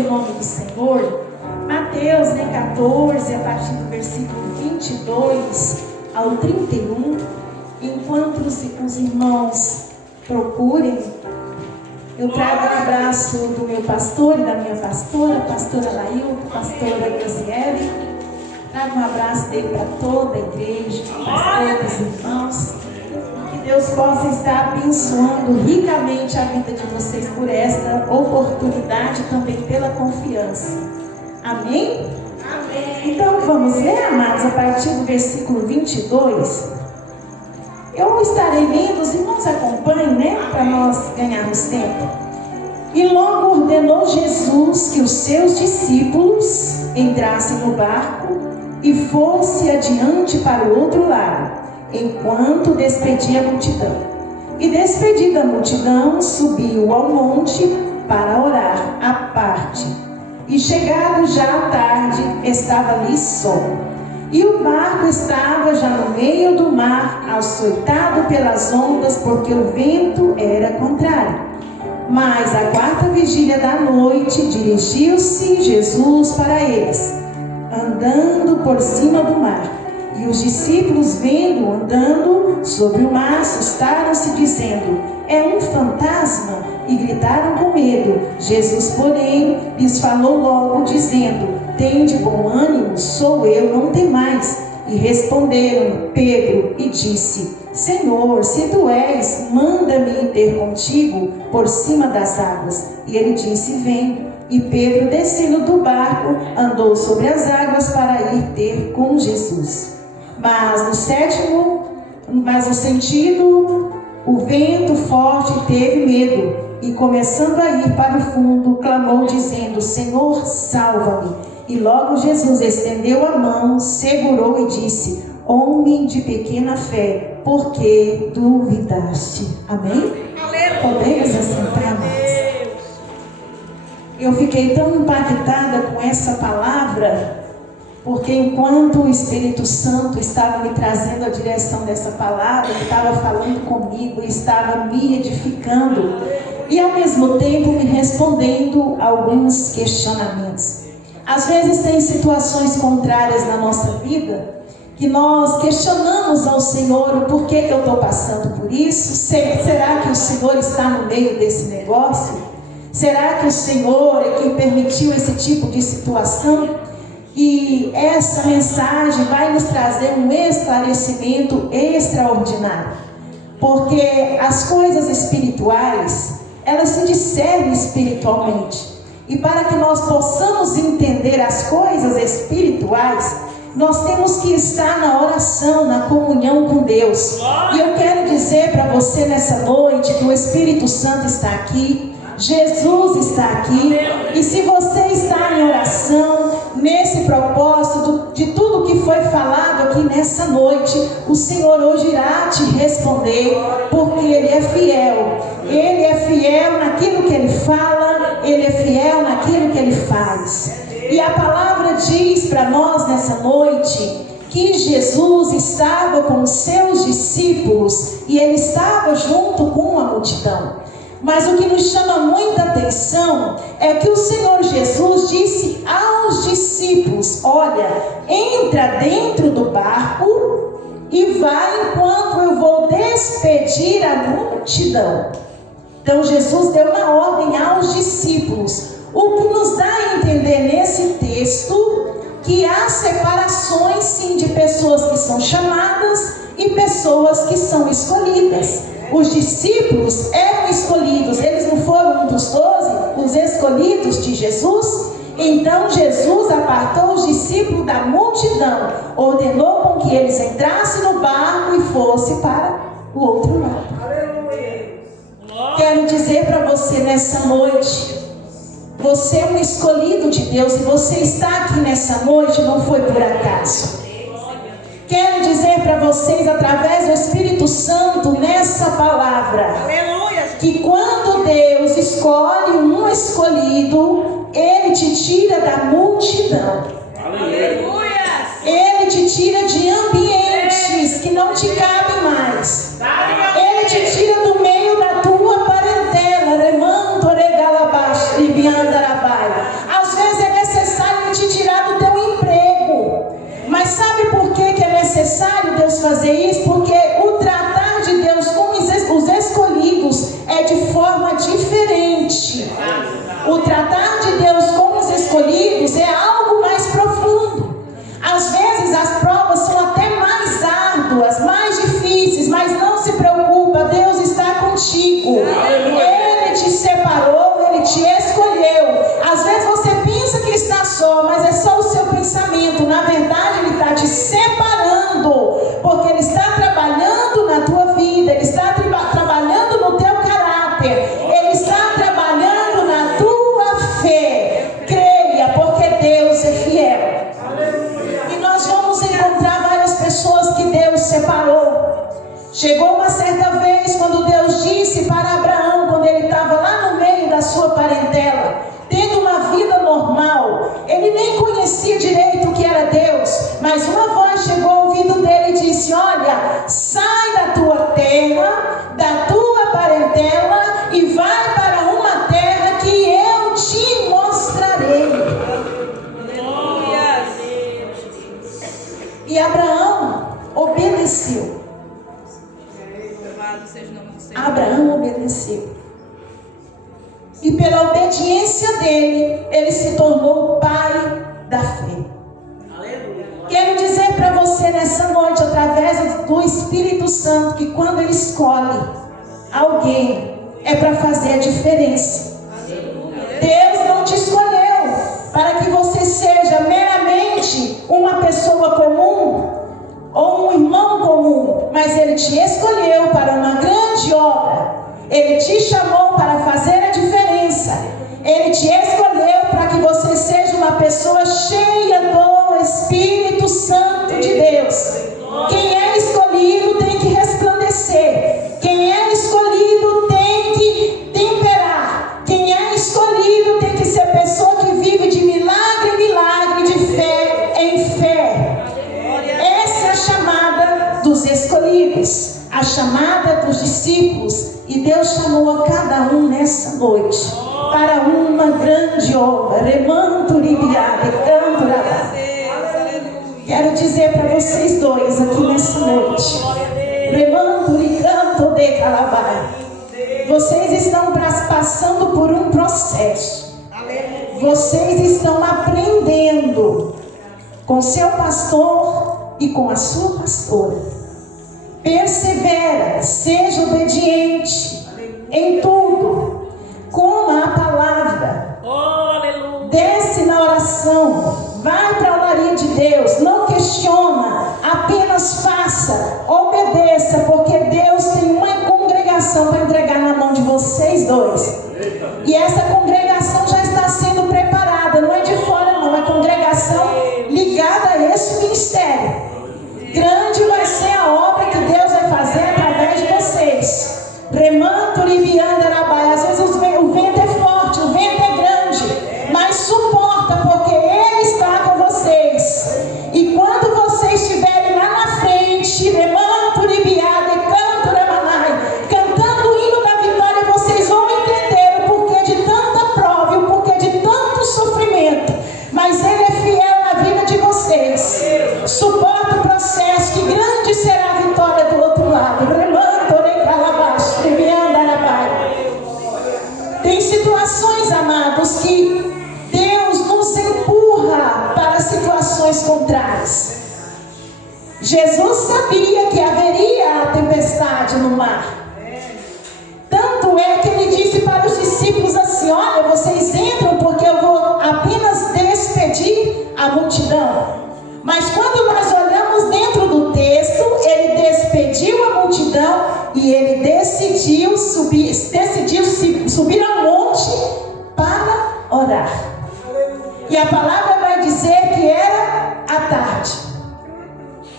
em nome do Senhor. Mateus 14, a partir do versículo 22 ao 31. Enquanto os irmãos procurem, eu trago um abraço do meu pastor e da minha pastora, pastora Lailton, pastora Graziele. Trago um abraço dele para toda a igreja, para todos os irmãos. Que Deus possa estar abençoando ricamente a vida de vocês por esta oportunidade e também pela confiança. Amém? Amém. Então vamos ler, amados, a partir do versículo 22. Eu estarei lendo, os irmãos acompanhem, né? Para nós ganharmos tempo. E logo ordenou Jesus que os seus discípulos entrassem no barco e fosse adiante para o outro lado, enquanto despedia a multidão. E despedida a multidão, subiu ao monte para orar à parte. E chegado já à tarde, estava ali só. E o barco estava já no meio do mar, açoitado pelas ondas, porque o vento era contrário. Mas à quarta vigília da noite, dirigiu-se Jesus para eles, andando por cima do mar. E os discípulos, vendo-o andando sobre o mar, assustaram-se, dizendo: é um fantasma, e gritaram com medo. Jesus, porém, lhes falou logo, dizendo: tende bom ânimo, sou eu, não temais. E responderam Pedro e disse: Senhor, se tu és, manda-me ir ter contigo por cima das águas. E ele disse: vem. E Pedro, descendo do barco, andou sobre as águas para ir ter com Jesus. Mas o sentido, o vento forte, teve medo, e começando a ir para o fundo, clamou dizendo: Senhor, salva-me. E logo Jesus estendeu a mão, segurou e disse: homem de pequena fé, por que duvidaste? Amém? Podemos assentar, amados? Eu fiquei tão impactada com essa palavra, porque enquanto o Espírito Santo estava me trazendo a direção dessa palavra, ele estava falando comigo, estava me edificando e ao mesmo tempo me respondendo alguns questionamentos. Às vezes tem situações contrárias na nossa vida que nós questionamos ao Senhor o porquê que eu estou passando por isso. Será que o Senhor está no meio desse negócio? Será que o Senhor é quem permitiu esse tipo de situação? E essa mensagem vai nos trazer um esclarecimento extraordinário, porque as coisas espirituais, elas se discernem espiritualmente, e para que nós possamos entender as coisas espirituais, nós temos que estar na oração, na comunhão com Deus. E eu quero dizer para você nessa noite que o Espírito Santo está aqui, Jesus está aqui, e se você está em oração, nesse propósito de tudo que foi falado aqui nessa noite, o Senhor hoje irá te responder, porque Ele é fiel. Ele é fiel naquilo que Ele fala, Ele é fiel naquilo que Ele faz. E a palavra diz para nós nessa noite que Jesus estava com os seus discípulos e Ele estava junto com a multidão. Mas o que nos chama muita atenção é que o Senhor Jesus disse aos discípulos: olha, entra dentro do barco e vai enquanto eu vou despedir a multidão. Então Jesus deu uma ordem aos discípulos, o que nos dá a entender nesse texto que há separações sim de pessoas que são chamadas e pessoas que são escolhidas. Os discípulos eram escolhidos, eles não foram um dos 12, os escolhidos de Jesus? Então Jesus apartou os discípulos da multidão, ordenou com que eles entrassem no barco e fossem para o outro lado. Aleluia. Quero dizer para você nessa noite, você é um escolhido de Deus, e você está aqui nessa noite não foi por acaso. Quero dizer para vocês, através do Espírito Santo, nessa palavra, que quando Deus escolhe um escolhido, Ele te tira da multidão. Aleluia. Ele te tira de ambientes que não te cabem mais. Ele te tira do meio da tua parentela. fazer isso? Porque o tratar de Deus com os escolhidos é de forma diferente. O tratar de Deus com os escolhidos é algo mais profundo. Às vezes as provas são até mais árduas, mais difíceis, mas não se preocupa, Deus está contigo. Ele te separou, Ele te escolheu. Às vezes você pensa que está só, mas é só o seu pensamento. Na verdade, Ele está te separando, porque Ele está trabalhando na tua vida, Ele está trabalhando no teu caráter, Ele está trabalhando na tua fé. Creia, porque Deus é fiel. E nós vamos encontrar várias pessoas que Deus separou. Chegou uma certa vez quando Deus disse para Abraão, quando ele estava lá no meio da sua parentela, tendo uma vida normal, ele nem conhecia direito o que era Deus, mas uma voz chegou ao ouvido dele e disse: olha, sai da tua terra, da tua parentela e vai para uma terra que eu te mostrarei. E Abraão obedeceu. Abraão obedeceu. E pela obediência dele, ele se tornou o pai da fé. Quero dizer para você nessa noite, através do Espírito Santo, que quando ele escolhe alguém, é para fazer a diferença. Deus não te escolheu para que você seja meramente uma pessoa comum ou um irmão comum, mas Ele te escolheu para uma grande obra. Ele te chamou para fazer a diferença. Ele te escolheu para que você seja uma pessoa cheia do Espírito Santo de Deus. Quem é escolhido tem que resplandecer. Quem é escolhido tem que temperar. Quem é escolhido tem que ser pessoa que vive de milagre em milagre, de fé em fé. Essa é a chamada dos escolhidos, a chamada dos discípulos. E Deus chamou a cada um nessa noite para uma grande obra. Quero dizer para vocês dois aqui nessa noite, vocês estão passando por um processo. Vocês estão aprendendo com seu pastor e com a sua pastora. Persevera, seja obediente em tudo. Coma a palavra. Desce na oração. Vai para a oraria de Deus. Não questiona, apenas faça, obedeça, porque Deus tem uma congregação para entregar na mão de vocês dois. E essa congregação já está sendo preparada. Não é de fora não, é congregação ligada a esse ministério. Grande vai ser a obra que Deus vai fazer através de vocês. Remanto, libiando, arabai. Às vezes o vento é forte, o vento é grande, mas suporta, porque Ele está com vocês. E quando vocês estiverem lá na frente, remanto, libiado, e canto, ramanai, cantando o hino da vitória, vocês vão entender o porquê de tanta prova e o porquê de tanto sofrimento. Mas Ele é fiel na vida de vocês. Suporta o processo, que grande será a vitória do outro lado. Tem situações, amados, que Deus nos empurra para situações contrárias. Jesus sabia que haveria a tempestade no mar. Tanto é que Ele disse para os discípulos assim: olha, vocês entram porque eu vou apenas despedir a multidão. Mas quando nós olhamos dentro do texto, Ele despediu a multidão e Ele decidiu subir ao monte para orar. E a palavra vai dizer que era à tarde.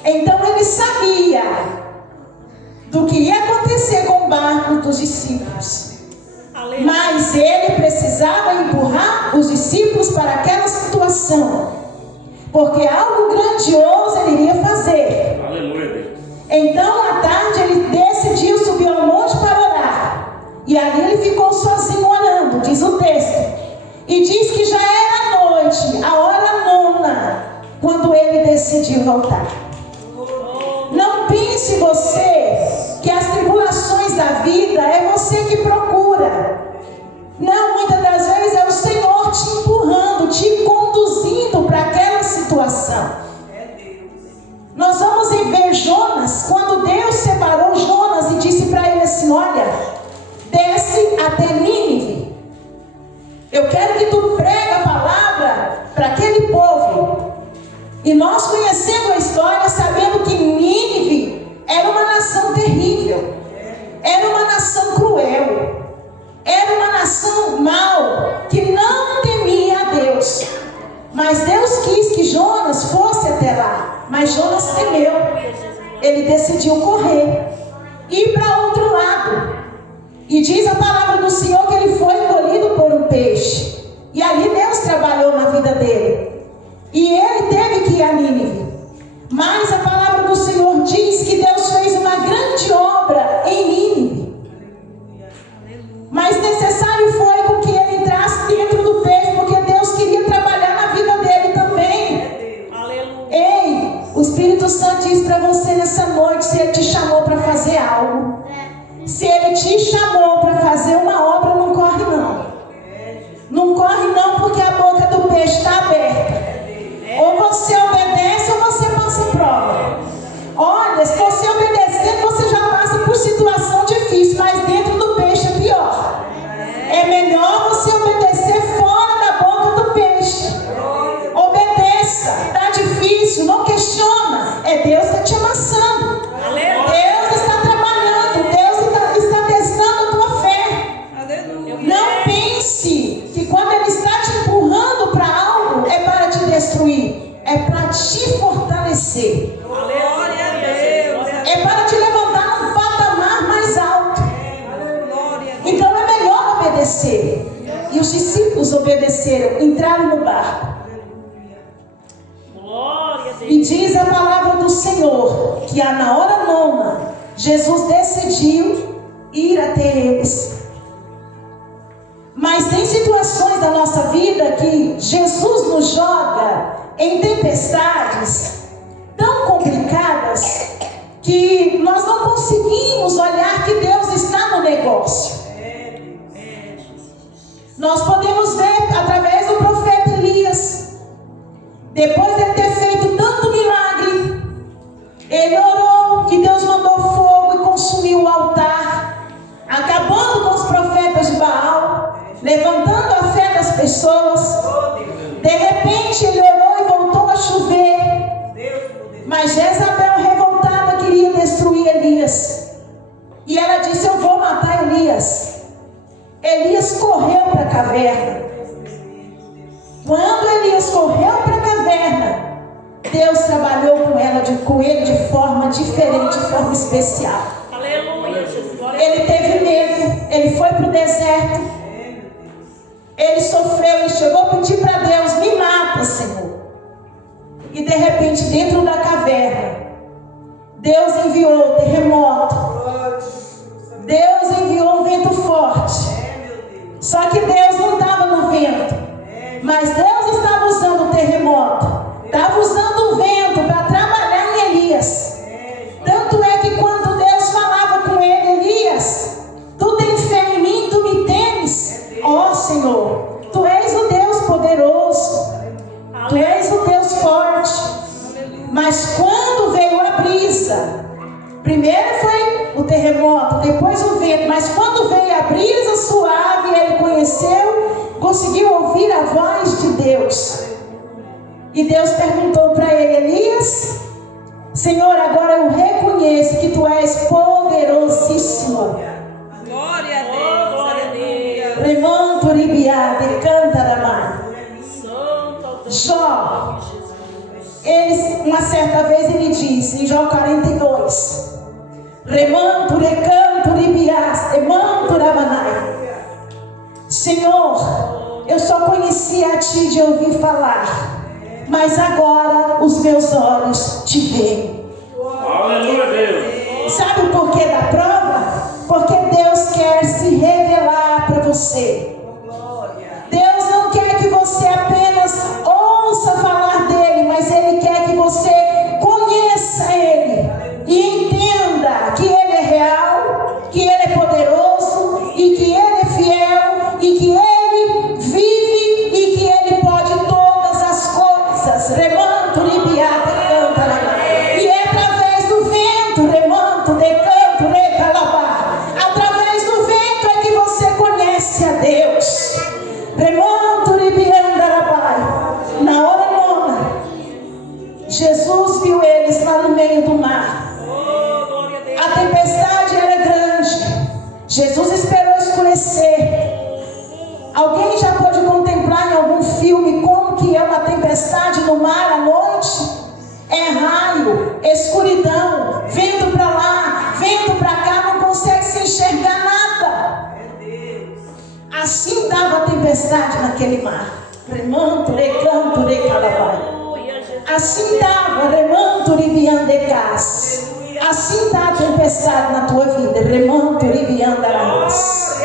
Então Ele sabia do que ia acontecer com o barco dos discípulos. Mas Ele precisava empurrar os discípulos para aquela situação, porque algo grandioso Ele iria fazer. Aleluia. Então, à tarde, Ele decidiu subir ao monte para orar. E ali Ele ficou sozinho orando, diz o texto. E diz que já era noite, a hora 9, quando Ele decidiu voltar. Não pense disse você que as tribulações da vida é você que procura. Não, muitas das vezes é o Senhor te empurrando, te conduzindo para aquela situação. Nós vamos ver Jonas, quando Deus separou Jonas e disse para ele assim: olha, desce até Nínive. Eu quero que tu pregue a palavra para aquele povo. E nós conhecemos a história, sabendo que Nínive era uma nação terrível, era uma nação cruel, era uma nação mau, que não temia a Deus. Mas Deus quis que Jonas fosse até lá, mas Jonas temeu. Ele decidiu correr, ir para outro lado. E diz a palavra do Senhor que ele foi engolido por um peixe. E ali Deus trabalhou na vida dele. E ele teve que ir a Nínive. Mas a palavra do Senhor diz que Deus fez uma grande obra em Nínive. Mas necessário foi com que ele entrasse dentro do peixe, porque Deus queria trabalhar na vida dele também. Ei, o Espírito Santo diz para você nessa noite: se ele te chamou para fazer algo, se ele te chamou para fazer uma obra, não corre não. Não corre não, porque a boca do peixe está aberta. Ou você obedece ou você passa prova. Olha, se você obedecer, você já passa por situação difícil, mas dentro do peixe é pior. É melhor você obedecer fora da boca do peixe. Obedeça. Está difícil, não questiona. É Deus que está te amassando. Deus está trabalhando. Deus está testando a tua fé. Não pense que quando Ele está te empurrando para algo, é para te destruir. É para te fortalecer. É para te levantar num patamar mais alto. Então é melhor obedecer. E os discípulos obedeceram, entraram no barco. E diz a palavra do Senhor que na hora nona, Jesus decidiu ir até eles. Mas tem situações da nossa vida que Jesus nos joga em tempestades tão complicadas que nós não conseguimos olhar que Deus está no negócio. Nós podemos ver através do profeta Elias. Depois de ter feito tanto milagre, ele orou que Deus mandou fogo e consumiu o altar, acabando com os profetas de Baal, levantando a fé das pessoas. De repente ele orou e voltou a chover. Mas Jezabel, revoltada, queria destruir Elias. E ela disse: eu vou matar Elias. Elias correu para a caverna. Quando Elias correu para a caverna, Deus trabalhou com ele de forma diferente, de forma especial. Ele teve medo, ele foi para o deserto, ele sofreu, ele chegou a pedir para Deus: me mata, Senhor. E de repente, dentro da caverna, Deus enviou o terremoto, Deus enviou um vento forte. Só que Deus não estava no vento, mas Deus estava usando o terremoto, estava usando o vento para trabalhar em Elias. Tanto é que quando Deus falava com ele: Elias, tu tens fé em mim, tu me temes? Ó Senhor, tu és o Deus poderoso, tu és o Deus forte. Mas quando veio a brisa, primeiro foi o terremoto, depois o vento, mas quando veio a brisa suave, ele conseguiu ouvir a voz de Deus. E Deus perguntou para ele: Elias, Senhor, agora eu reconheço que tu és poderosíssimo. Glória a Deus, aleluia. Remanto ribiade, cantaramai. Jó, uma certa vez ele disse, em Jó 42, remanto, recanto, ribias, remanto, ramanai. Senhor, eu só conhecia a ti de ouvir falar, mas agora os meus olhos te veem. Aleluia, Deus. Sabe o porquê da prova? Porque Deus quer se revelar para você. Deus não quer que você apenas ouça falar dele, mas Ele quer que você conheça Ele e entenda meio do mar. A tempestade era grande. Jesus esperou escurecer. Alguém já pôde contemplar em algum filme como que é uma tempestade no mar à noite? É raio, escuridão, vento para lá, vento para cá, não consegue se enxergar nada. Assim estava a tempestade naquele mar. Remanto, recanto, recalabai. Assim estava, remanto, riviandecas. Assim está a tempestade na tua vida. Remanto, riviandarás.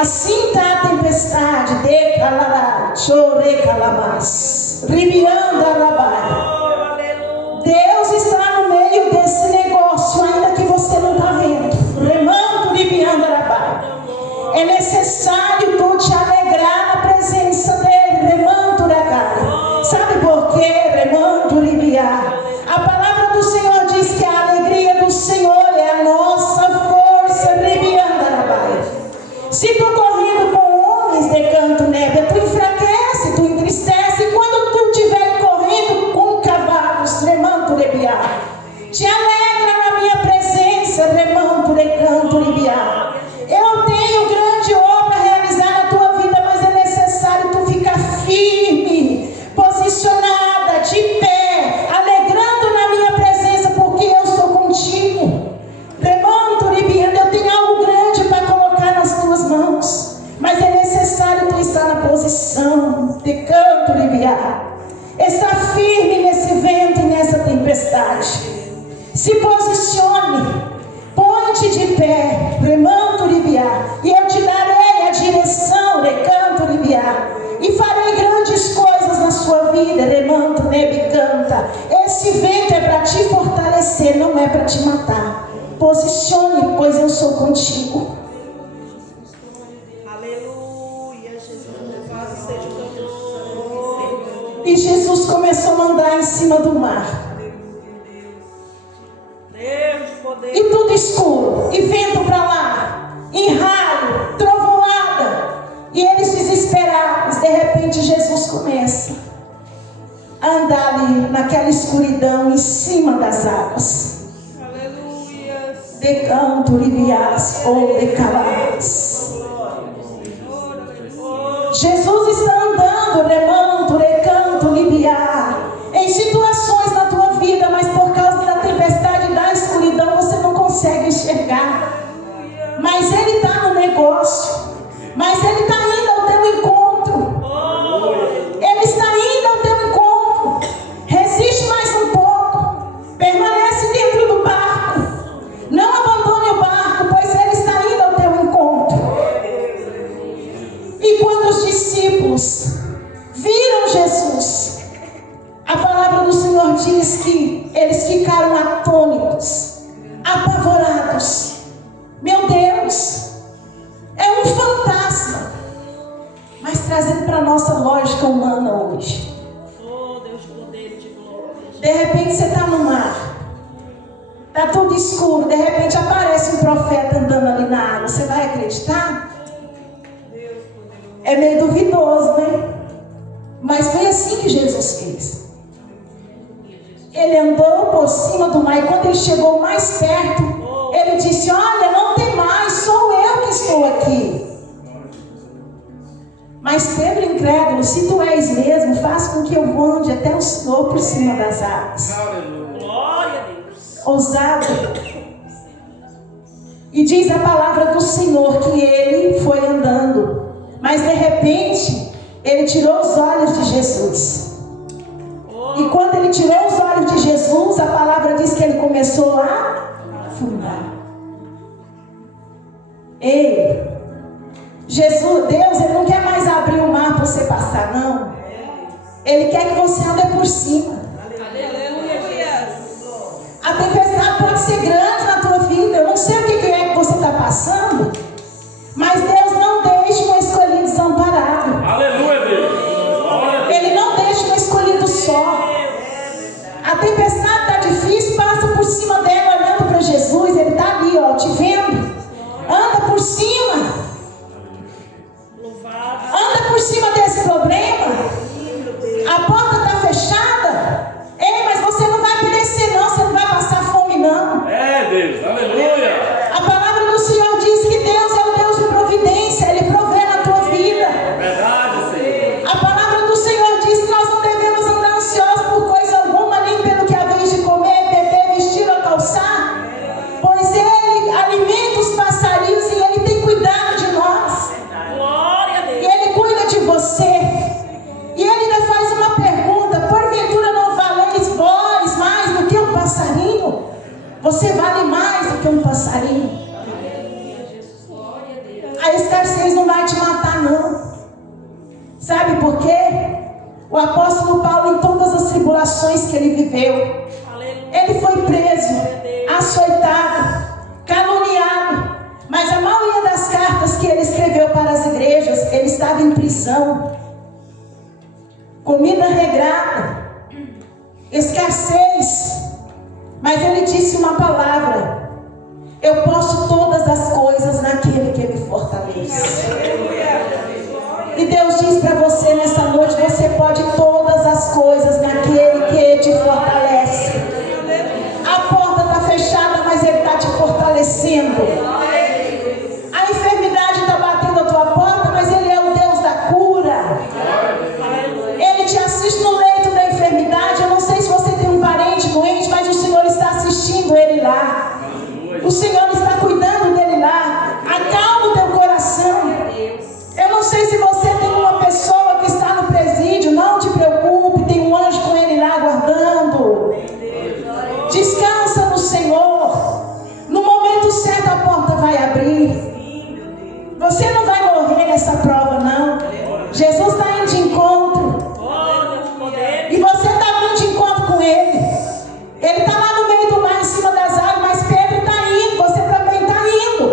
Assim está a tempestade. Decalará, chorecalabás. Riviandarabai. Deus está no meio desse negócio, ainda que você não está vendo. Remanto, riviandarabai. É necessário tu te alegrar na presença dele. Remanto, ragai. Sabe por quê? Remanto, riviar. A palavra do Senhor diz que a alegria do Senhor é a nossa força. Riviandarabai. Se tu correndo com homens de canto nébia, tu enfraquece, tu entristece. E quando tu estiver correndo com cavalos, remanto, rebiar, te alegra na minha presença. Remanto, recanto, rebiar. Eu tenho grande obra a realizar na tua vida, mas é necessário tu ficar firme, posicionada, de pé, alegrando na minha presença, porque eu estou contigo. Remanto, ribiando, eu tenho algo grande para colocar nas tuas mãos, mas é necessário tu estar na posição de canto, ribiar. Está firme nesse vento e nessa tempestade. Se posicione. Põe-te de pé, remanto, ribiar, e eu te darei a direção, recanto, ribiar, e farei grandes coisas na sua vida, remanto, nebicanta. Esse vento é para te fortalecer, não é para te matar. Posicione, pois eu sou contigo. Aleluia, Jesus, louvado seja o teu nome. E Jesus começou a mandar em cima do mar. E tudo escuro, e vento para lá, e raio, trovoada, e eles desesperados. De repente Jesus começa a andar ali naquela escuridão em cima das águas. Aleluia. De canto, ribiás ou de calás. Jesus está andando, remanto, recanto, ribiá, em situações na tua vida, mas por causa da tempestade, da escuridão, você não consegue enxergar. Mas Ele está no negócio. Mas Ele está indo ao teu encontro. Ele está indo ao teu encontro. Resiste mais um pouco. Permanece dentro do barco. Não abandone o barco, pois Ele está indo ao teu encontro. E quando os discípulos viram Jesus, a palavra do Senhor diz que eles ficaram atônitos, apavorados. Meu Deus, é um fantasma. Mas trazendo para a nossa lógica humana hoje. Oh, Deus, poder de glória. De repente você está no mar, está tudo escuro, de repente aparece um profeta andando ali na água. Você vai acreditar? É meio duvidoso, né? Mas foi assim que Jesus fez. Ele andou por cima do mar, e quando ele chegou mais perto, ele disse: olha, não tem mais, sou eu que estou aqui. Mas Pedro, incrédulo, se tu és mesmo, faz com que eu ande até o Senhor por cima das águas. Glória a Deus. Ousado. E diz a palavra do Senhor que ele foi andando, mas de repente ele tirou os olhos de Jesus. E quando ele tirou os olhos de Jesus, a palavra diz que ele começou a afundar. Ei, Jesus, Deus, Ele não quer mais abrir o mar para você passar, não. Ele quer que você ande por cima. Aleluia. A tempestade pode ser grande na tua vida. Eu não sei o que é que você está passando, mas Deus não deixa um escolhido desamparado. Aleluia, Deus. Ele não deixa um escolhido só. A tempestade está difícil, passa por cima dela olhando para Jesus. Ele está ali, ó, te vendo. Anda por cima. Anda por cima desse problema. A porta está fechada. Ei, mas você não vai perecer não, você não vai Você vale mais do que um passarinho. A escassez não vai te matar, não. Sabe por quê? O apóstolo Paulo, em todas as tribulações que ele viveu, ele foi preso, açoitado, caluniado. Mas a maioria das cartas que ele escreveu para as igrejas, ele estava em prisão, comida regrada, escassez. Mas ele disse uma palavra: eu posso todas as coisas naquele que me fortalece. E Deus diz para você nessa noite: você pode todas as coisas naquele que te fortalece. A porta está fechada, mas Ele está te fortalecendo. A enfermidade está batendo a tua porta, mas Ele é o Deus da cura. Ele te assiste no leito da enfermidade. Eu não sei se você tem um parente doente, mas o Senhor está assistindo ele lá. O Senhor está cuidando dele lá. Acalma o teu coração. Eu não sei se você tem uma pessoa que está no presídio. Não te preocupe, tem um anjo com ele lá aguardando. Descansa no Senhor. No momento certo a porta vai abrir. Você não vai morrer nessa prova, não. Jesus está indo de encontro. E você está indo de encontro com Ele. Ele está lá no meio do mar, em cima das águas, mas Pedro está indo. Você também está indo.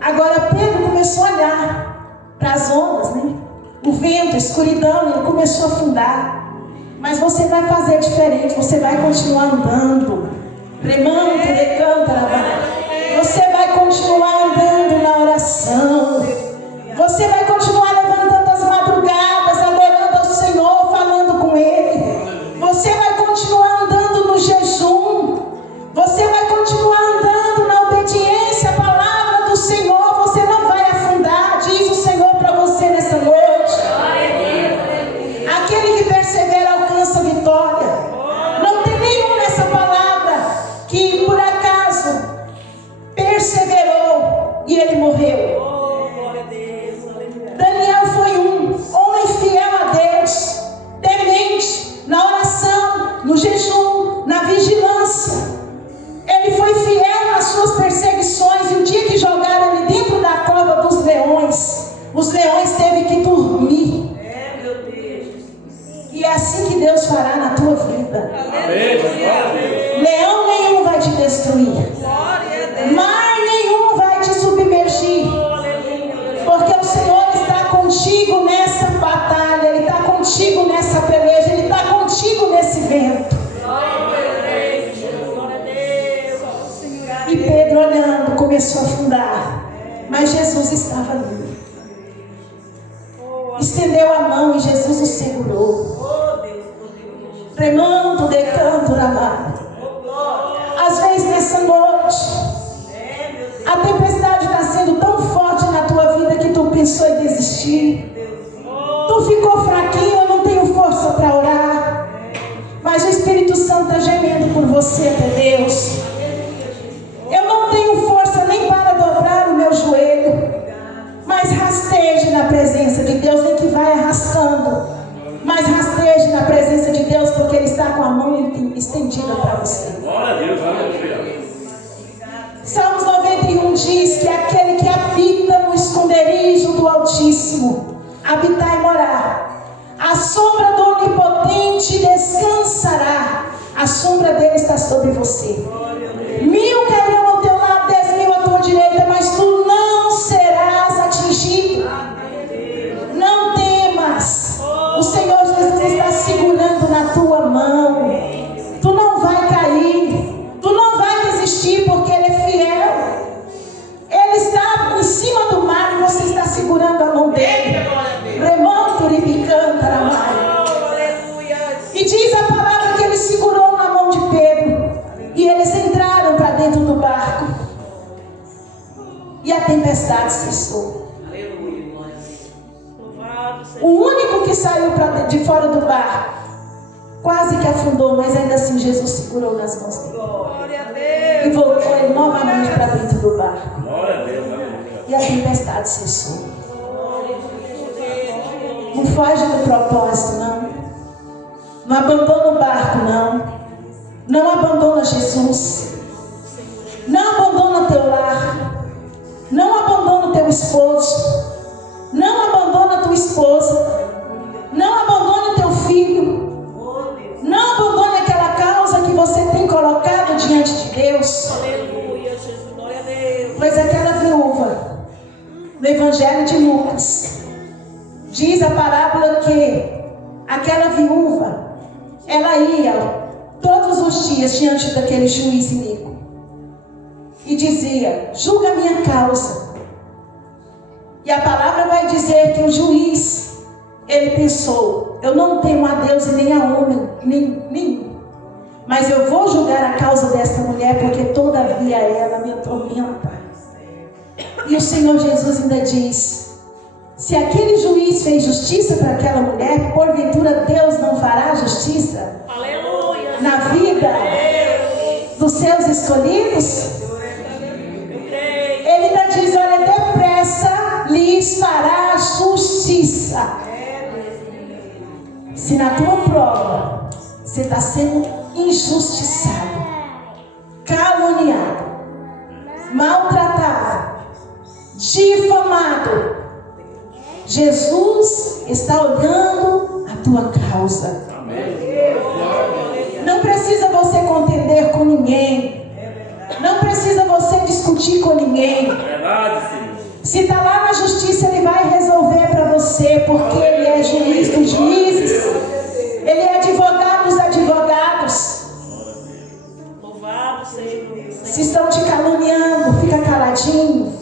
Agora Pedro começou a olhar para as ondas, né? O vento, a escuridão, ele começou a afundar. Mas você vai fazer diferente. Você vai continuar andando, remando, decanta. Você vai continuar andando na oração. Você vai continuar levantando as madrugadas, adorando ao Senhor, falando com Ele. Você vai continuar andando no jejum. Você vai continuar andando na obediência à palavra do Senhor. Você não vai afundar, diz o Senhor para você nessa noite. Aquele que persevera alcança a vitória. Não tem nenhum nessa palavra que por acaso perseverou e ele morreu. Daniel foi um homem fiel a Deus, temente, na oração, no jejum, na vigilância. Ele foi fiel nas suas perseguições. E o dia que jogaram ele dentro da cova dos leões, os leões teve que dormir. E é assim que Deus fará na tua vida. Leão nenhum vai te destruir, mar nenhum vai te submergir, porque o Senhor está contigo nessa batalha. Ele está contigo nessa peleja. Ele está contigo nesse vento. E Pedro, olhando, começou a afundar, mas Jesus estava ali. Estendeu a mão e Jesus o segurou. Tremando, decanto, amado. Às vezes nessa noite a tempestade está sendo tão forte na tua vida que tu pensou em desistir. Tu ficou fraquinho, eu não tenho força para orar. Mas o Espírito Santo está gemendo por você até Deus. Eu não tenho força nem para dobrar o meu joelho. Mas rasteje na presença de Deus, nem que vai arrastando. Mas rasteje na presença de Deus, porque Ele está com a mão estendida para você. Glória a Deus, aleluia. Salmos 91 diz que aquele que habita no esconderijo do Altíssimo, habitar e morar, a sombra do Onipotente descansará. A sombra dele está sobre você. 1000 cairão ao teu lado, 10.000 à tua direita, mas tu não serás atingido. Não temas. O Senhor Jesus está segurando na tua mão. Tu não vai cair. Tu não vai desistir, porque Ele é fiel. Ele está em cima do mar e você está segurando a mão dele. Remonta, uribicanta, ramai. E diz a palavra que Ele segurou na mão de Pedro. E eles entraram para dentro do barco. E a tempestade cessou. O único que saiu de fora do barco quase que afundou, mas ainda assim Jesus segurou nas mãos dele. E voltou ele novamente para dentro do barco. E a tempestade cessou. Não foge do propósito, não. Não abandona o barco, não. Não abandona Jesus. Não abandona teu lar. Não abandona teu esposo. Não abandona tua esposa. Não abandone teu filho. Não abandone aquela causa que você tem colocado diante de Deus. Aleluia, Jesus, glória a Deus. Pois aquela viúva, no Evangelho de Lucas, diz a parábola que aquela viúva, ela ia todos os dias diante daquele juiz iníquo e dizia: julga a minha causa. E a palavra vai dizer que o juiz, ele pensou: eu não temo a Deus e nem a homem nenhum, mas eu vou julgar a causa desta mulher, porque todavia ela me atormenta. E o Senhor Jesus ainda diz: se aquele juiz fez justiça para aquela mulher, porventura Deus não fará justiça? Aleluia. Na vida dos seus escolhidos? Ele ainda diz: olha, depressa lhes fará justiça. Se na tua prova você está sendo injustiçado, caluniado, maltratado, difamado, Jesus está olhando a tua causa. Não precisa você contender com ninguém. Não precisa você discutir com ninguém. Se está lá na justiça, Ele vai resolver para você, porque Ele é juiz dos juízes. Ele é advogado dos advogados. Louvado seja o Deus. Se estão te caluniando, fica caladinho,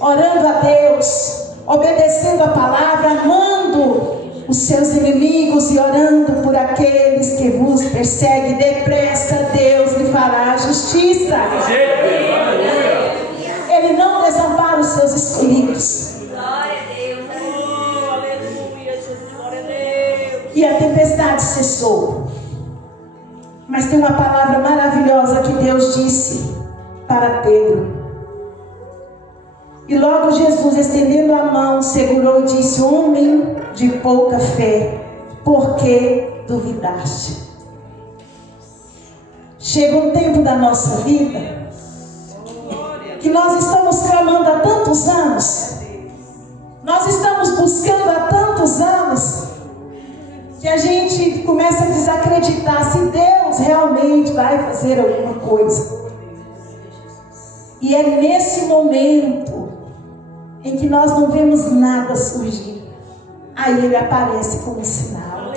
orando a Deus, obedecendo a palavra, amando os seus inimigos e orando por aqueles que vos perseguem. Depressa Deus lhe fará justiça. Ele não desampara os seus escolhidos. Glória a Deus. Oh, aleluia, Jesus, glória a Deus. E a tempestade cessou. Mas tem uma palavra maravilhosa que Deus disse para Pedro. E logo Jesus, estendendo a mão, segurou e disse: homem de pouca fé, por que duvidaste? Chega um tempo da nossa vida que nós estamos clamando há tantos anos, nós estamos buscando há tantos anos, que a gente começa a desacreditar se Deus realmente vai fazer alguma coisa. E é nesse momento em que nós não vemos nada surgir, aí Ele aparece como sinal.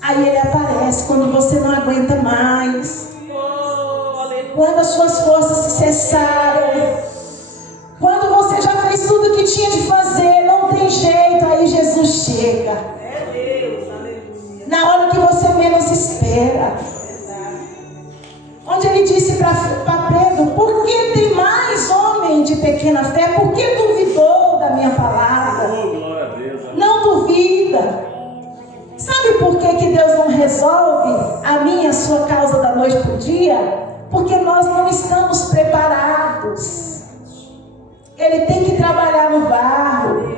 Aí Ele aparece quando você não aguenta mais, quando as suas forças se cessaram, quando você já fez tudo o que tinha de fazer, não tem jeito, aí Jesus chega. Na hora que você menos espera. Onde Ele disse para Pedro: por que tem mais homem de pequena fé? Por que duvidou da minha palavra? Não duvida. Sabe por que Deus não resolve a minha e a sua causa da noite para o dia? Porque nós não estamos preparados. Ele tem que trabalhar no barro,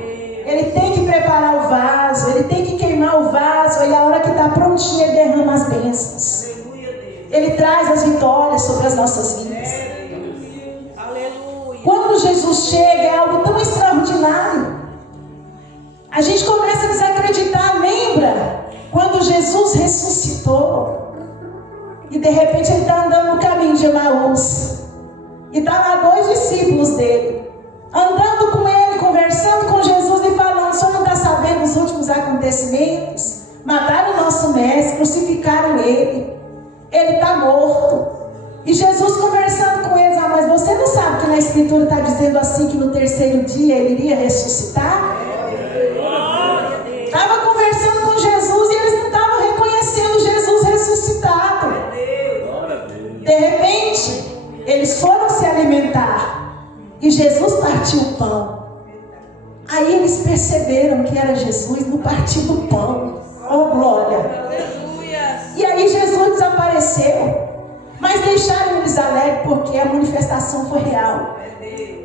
Ele tem que preparar o vaso, Ele tem que queimar o vaso, e a hora que está prontinho Ele derrama as bênçãos. Ele traz as vitórias sobre as nossas vidas. Quando Jesus chega, é algo tão extraordinário. A gente começa a desacreditar. Lembra quando Jesus ressuscitou e de repente Ele está andando no caminho de Emaús, e está lá 2 discípulos dele andando com Ele, conversando com Jesus e falando: o senhor não está sabendo os últimos acontecimentos? Mataram o nosso mestre, crucificaram Ele, Ele está morto. E Jesus conversando com eles: mas você não sabe que na Escritura está dizendo assim, que no 3º dia Ele iria ressuscitar? Estava conversando com Jesus e eles não estavam reconhecendo Jesus ressuscitado. De repente, eles foram se alimentar e Jesus partiu o pão. Aí eles perceberam que era Jesus no partir do pão. Oh, glória! E aí Jesus desapareceu. Mas deixaram eles alegres, porque a manifestação foi real.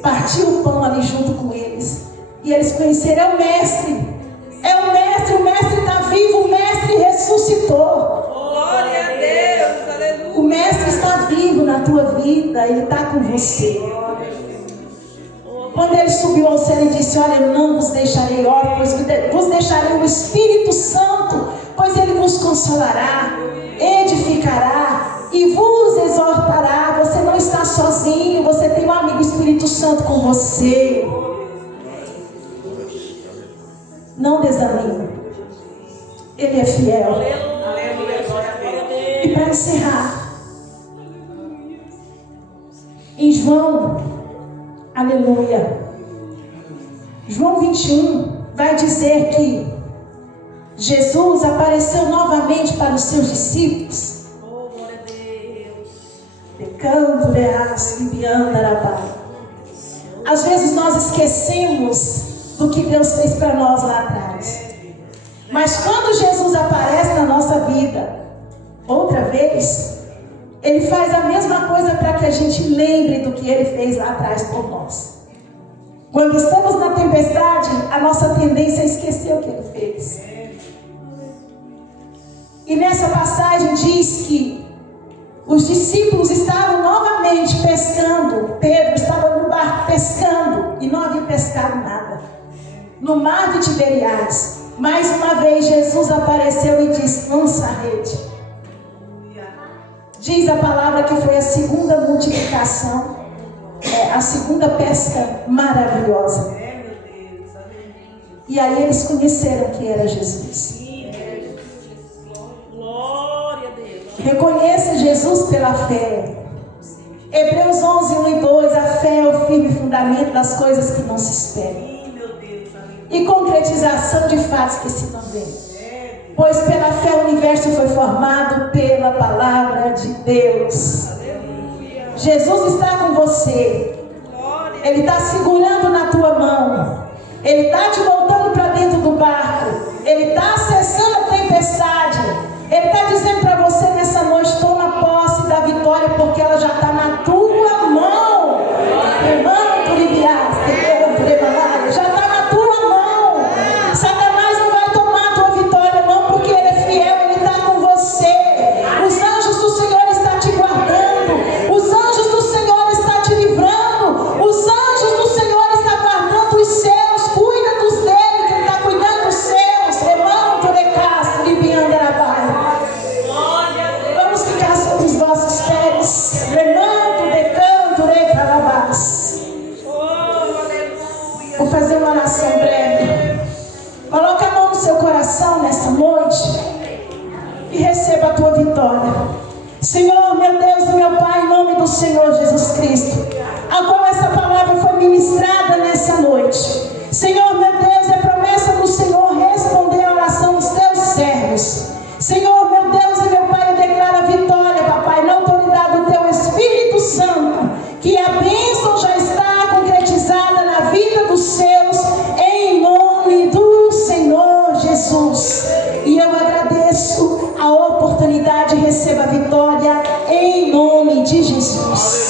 Partiu o pão ali junto com eles. E eles conheceram: é o Mestre. É o Mestre está vivo, o Mestre ressuscitou. ressuscitou. Glória a Deus, aleluia. O Mestre está vivo na tua vida, Ele está com você. Quando Ele subiu ao céu e disse: olha, eu não vos deixarei órfãos, vos deixarei o Espírito Santo, pois Ele vos consolará, edificará e vos exortará. Você não está sozinho, você tem um amigo Espírito Santo com você. Não desanime, Ele é fiel. E para encerrar, em João, aleluia, João 21 vai dizer que Jesus apareceu novamente para os seus discípulos. Oh, glória a Deus. Pecando, leas, libiandarabá. Às vezes nós esquecemos do que Deus fez para nós lá atrás. Mas quando Jesus aparece na nossa vida, outra vez, Ele faz a mesma coisa para que a gente lembre do que Ele fez lá atrás por nós. Quando estamos na tempestade, a nossa tendência é esquecer o que Ele fez. E nessa passagem diz que os discípulos estavam novamente pescando. Pedro estava no barco pescando e não havia pescado nada. No mar de Tiberiades, mais uma vez Jesus apareceu e disse: lança a rede. Diz a palavra que foi a segunda multiplicação, a segunda pesca maravilhosa. E aí eles conheceram que era Jesus. Glória a Deus. Reconheça Jesus pela fé. Hebreus 11, 1 e 2. A fé é o firme fundamento das coisas que não se esperam, e concretização de fatos que se não veem. Pois pela fé o universo foi formado pela palavra de Deus. Jesus está com você. Ele está segurando na tua mão. Ele está te voltando para dentro do barco. Ele está acessando a tempestade. Ele está dizendo para você nessa noite: toma posse da vitória, porque ela já está na tua mão. Irmão, já está na tua mão. Satanás não vai tomar a tua vitória não, porque Ele é fiel, Ele está com você. Os anjos do Senhor estão te guardando. Os anjos do Senhor estão te livrando. Os anjos do Senhor estão guardando os seus. Cuida dos dele, que Ele está cuidando dos seus. Irmão, vamos ficar sobre os nossos pés. Vou fazer uma oração breve. Coloca a mão no seu coração nessa noite e receba a tua vitória. Senhor, meu Deus e meu Pai, em nome do Senhor Jesus Cristo, a qual essa palavra foi ministrada nessa noite. Senhor, meu Deus, é promessa do Senhor responder a oração dos teus servos. Senhor, meu Deus e meu Pai, eu declaro a vitória, papai, na autoridade do teu Espírito Santo, que a bênção já está concretizada na vida dos seus, em nome do Senhor Jesus. E eu agradeço a oportunidade, receba a vitória, em nome de Jesus.